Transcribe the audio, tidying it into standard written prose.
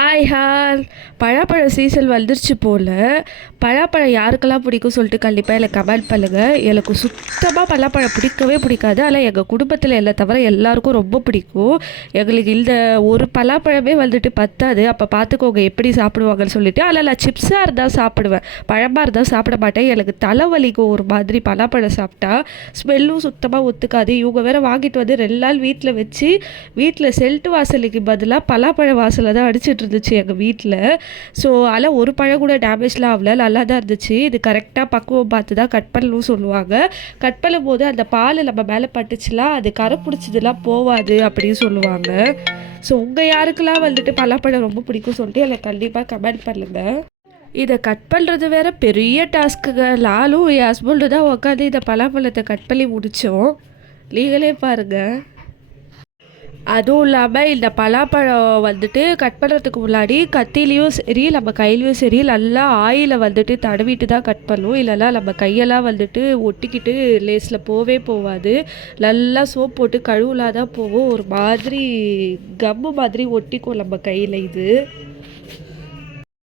Hi hall. பழாப்பழ season வந்துருச்சு போல். பழாப்பழம் யாருக்கெல்லாம் பிடிக்கும் சொல்லிட்டு கண்டிப்பாக எனக்கு கமெண்ட் பண்ணுங்கள். எனக்கு சுத்தமாக பலாப்பழம் பிடிக்கவே பிடிக்காது. ஆனால் எங்கள் குடும்பத்தில் எல்லாம் தவிர எல்லாருக்கும் ரொம்ப பிடிக்கும். எங்களுக்கு இந்த ஒரு பலாப்பழமே வந்துட்டு பத்தாது. அப்போ பார்த்துக்கோங்க எப்படி சாப்பிடுவாங்கன்னு சொல்லிட்டு. அதில் நான் சிப்ஸாக இருந்தால் சாப்பிடுவேன், பழமாக இருந்தால் சாப்பிட மாட்டேன். எனக்கு தலைவலிக்கும் ஒரு மாதிரி பலாப்பழம் சாப்பிட்டா. ஸ்மெல்லும் சுத்தமாக ஒத்துக்காது. இவங்க வேறு வாங்கிட்டு வந்து 2 நாள் வீட்டில் வச்சு வீட்டில் செல்ட்டு வாசலுக்கு பதிலாக பலாப்பழ வாசலை தான் அடிச்சிட்டு இருந்துச்சு எங்கள் வீட்டில். ஸோ அதில் ஒரு பழம் கூட டேமேஜ்லாம் ஆகல, நல்லா தான் இருந்துச்சு. இது கரெக்டாக பக்குவம் பார்த்து தான் கட் பண்ணணும் சொல்லுவாங்க. கட் பண்ணும்போது அந்த பால் நம்ம மேலே பட்டுச்சுலாம் அது கரை பிடிச்சதுலாம் போவாது அப்படின்னு சொல்லுவாங்க. ஸோ உங்கள் யாருக்கெல்லாம் வந்துட்டு பலாப்பழம் ரொம்ப பிடிக்கும் சொல்லிட்டு எனக்கு கண்டிப்பாக கமெண்ட் பண்ணுங்கள். இதை கட் பண்ணுறது வேற பெரிய டாஸ்க்குங்க. லாலும் என் ஹஸ்பண்டு தான் உட்காந்து இந்த பலாப்பழத்தை கட் பண்ணி முடித்தோம். நீங்களே பாருங்கள். அதுவும் இல்லாமல் இந்த பலாப்பழம் வந்துட்டு கட் பண்ணுறதுக்கு முன்னாடி கத்திலையும் சரி நம்ம கையிலையும் சரி நல்லா ஆயிலை வந்துட்டு தடவிட்டு தான் கட் பண்ணும். இல்லைனா நம்ம கையெல்லாம் வந்துட்டு ஒட்டிக்கிட்டு லேஸில் போகாது. நல்லா சோப் போட்டு கழுவுலாம் தான் போகும். ஒரு மாதிரி கம்மு மாதிரி ஒட்டிக்கும் நம்ம கையில். இது